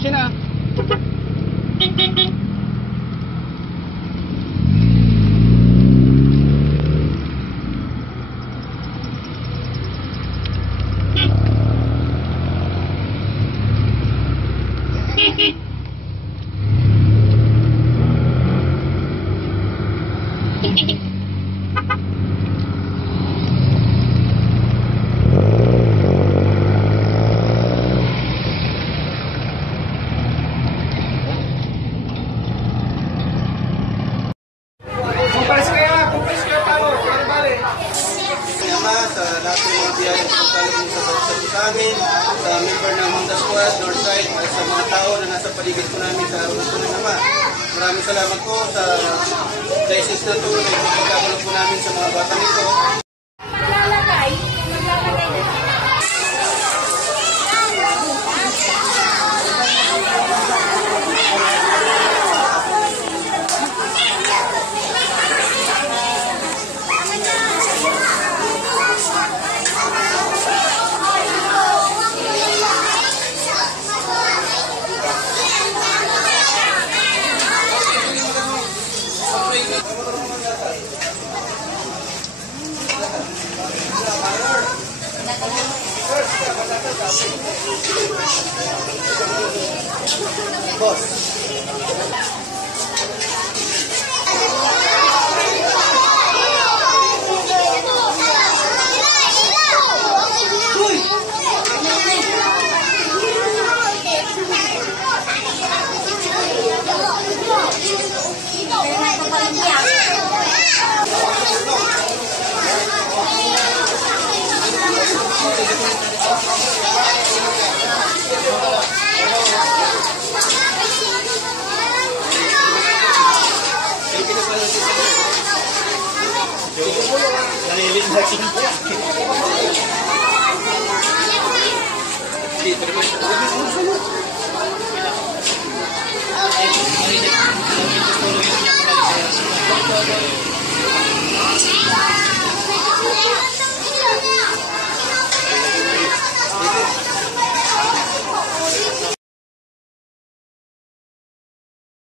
Pusin na. Sa lahat ng mga biyaya sa pagkalagin sa amin, sa member ng Honda Squad, Northside, at sa mga tao na nasa paligid po namin sa gusto ng Ama. Maraming salamat po sa blessings na ito na ipagkakalo po namin sa mga bata nito. Maglalagay Boss. Dito